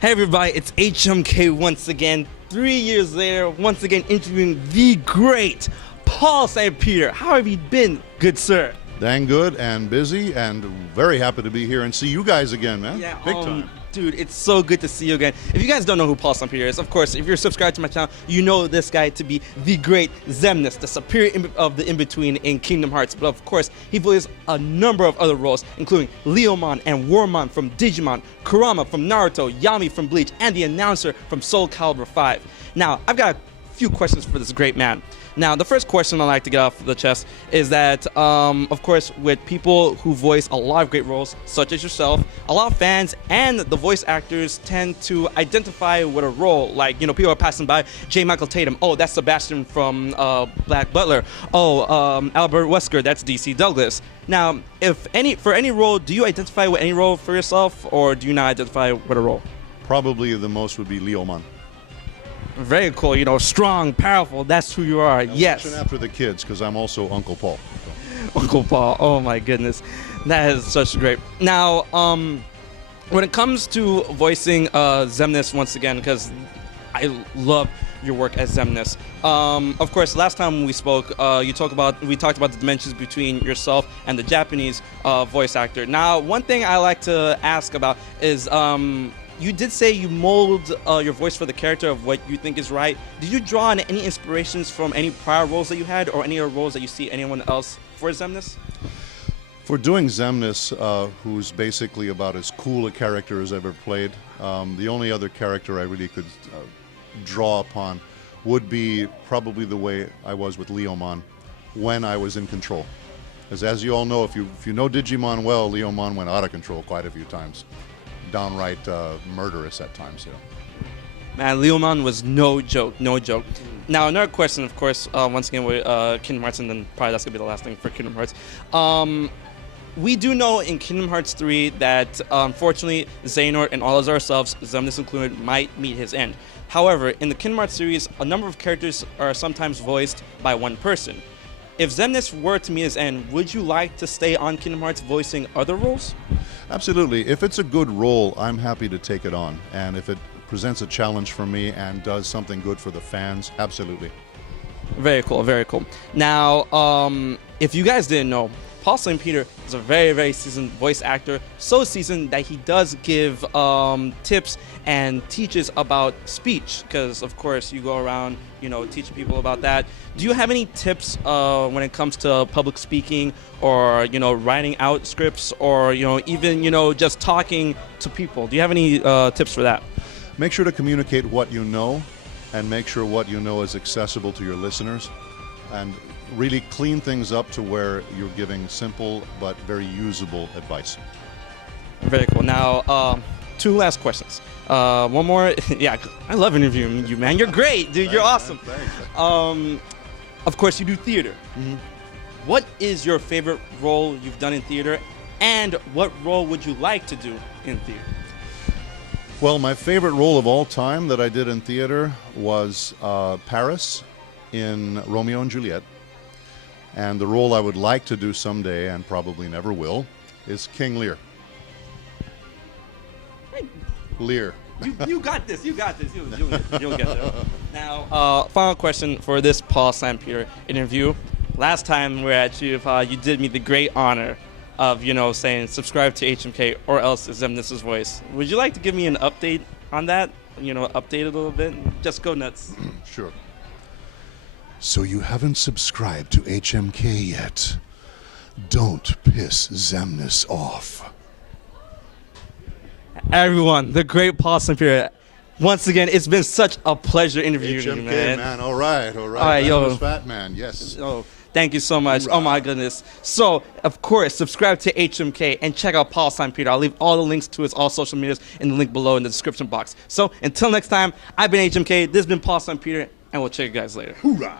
Hey everybody, it's HMK once again. 3 years later, once again interviewing the great Paul St. Peter. How have you been, good sir? Dang good and busy and very happy to be here and see you guys again, man. Yeah, Big time. Dude, it's so good to see you again. If you guys don't know who Paul St. Peter is, of course, if you're subscribed to my channel, you know this guy to be the great Xemnas, the superior of the in-between in Kingdom Hearts. But of course, he voices a number of other roles, including Leomon and Wormmon from Digimon, Kurama from Naruto, Yammy from Bleach, and the announcer from Soul Calibur 5. Now, I've got a few questions for this great man. Now, the first question I'd like to get off the chest is that, of course, with people who voice a lot of great roles, such as yourself, a lot of fans and the voice actors tend to identify with a role. Like, you know, people are passing by, J. Michael Tatum, oh, that's Sebastian from Black Butler. Oh, Albert Wesker, that's DC Douglas. Now, for any role, do you identify with any role for yourself, or do you not identify with a role? Probably the most would be Leomon. Very cool, you know, strong, powerful, that's who you are, yes. After the kids, because I'm also Uncle Paul. Uncle Paul, oh my goodness. That is such great. Now, when it comes to voicing Xemnas once again, because I love your work as Xemnas. Of course, last time we spoke, we talked about the dimensions between yourself and the Japanese voice actor. Now, one thing I like to ask about is, you did say you mold your voice for the character of what you think is right. Did you draw on any inspirations from any prior roles that you had, or any other roles that you see anyone else for Xemnas? For doing Xemnas, who's basically about as cool a character as ever played, the only other character I really could draw upon would be probably the way I was with Leomon when I was in control. As you all know, if you know Digimon well, Leomon went out of control quite a few times. Downright murderous at times, yeah. Man, Leomon was no joke, no joke. Now, another question, of course, once again with Kingdom Hearts, and then probably that's going to be the last thing for Kingdom Hearts. We do know in Kingdom Hearts 3 that, unfortunately, Xehanort and all of ourselves, Xemnas included, might meet his end. However, in the Kingdom Hearts series, a number of characters are sometimes voiced by one person. If Xemnas were to meet his end, would you like to stay on Kingdom Hearts voicing other roles? Absolutely. If it's a good role, I'm happy to take it on. And if it presents a challenge for me and does something good for the fans, absolutely. Very cool, very cool. Now, if you guys didn't know, Paul St. Peter is a very, very seasoned voice actor. So seasoned that he does give tips and teaches about speech. Because, of course, you go around, you know, teaching people about that. Do you have any tips when it comes to public speaking, or, you know, writing out scripts, or, you know, even, you know, just talking to people? Do you have any tips for that? Make sure to communicate what you know, and make sure what you know is accessible to your listeners. And really clean things up to where you're giving simple but very usable advice. Very cool. Now, two last questions. One more. Yeah, I love interviewing you, man. You're great, dude. You're awesome. Thanks. Of course, you do theater. Mm-hmm. What is your favorite role you've done in theater, and what role would you like to do in theater? Well, my favorite role of all time that I did in theater was Paris in Romeo and Juliet. And the role I would like to do someday, and probably never will, is King Lear. Lear. You got this. You got this. You'll get there. Now, final question for this Paul St. Peter interview. Last time we were at you did me the great honor of, you know, saying subscribe to HMK or else it's Xemnas' voice. Would you like to give me an update on that? You know, update it a little bit? Just go nuts. Sure. So you haven't subscribed to HMK yet. Don't piss Xemnas off. Everyone, the great Paul St. Peter. Once again, it's been such a pleasure interviewing you, man. Man. All right. All right, yo. Fat man, yes. Oh, thank you so much. Hoorah. Oh, my goodness. So, of course, subscribe to HMK and check out Paul St. Peter. I'll leave all the links to his all social medias in the link below in the description box. So, until next time, I've been HMK. This has been Paul St. Peter, and we'll check you guys later. Hoorah!